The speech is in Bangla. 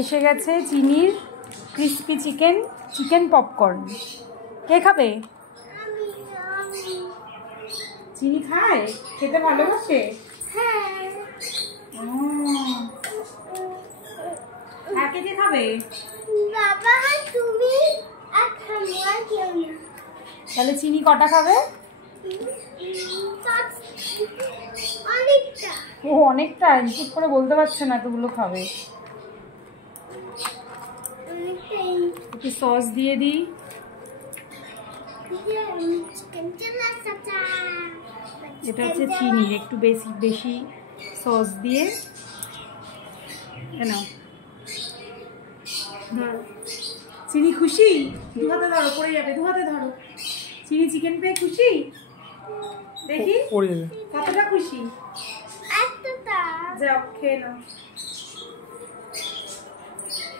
এসে গেছে চিনির ক্রিস্পি চিকেন পপকর্ন। কে খাবে? চিনি খায়, খেতে ভালোবাসে। আর কে খাবে? বাবা তুমি আর কেউ না। তাহলে চিনি কটা খাবে? অনেকটা। ও অনেকটা, হিসেব করে বলতে পারছে না এতগুলো খাবে। একটু সস দিয়ে দিই। এটা হচ্ছে চিনি, একটু বেশি সস দিয়ে। চিনি খুশি? দু হাতে ধরো, পড়ে যাবে। দু হাতে ধরো। চিনি চিকেন পেয়ে খুশি? দেখি কতটা খুশি। যাও খেয়ে নাও।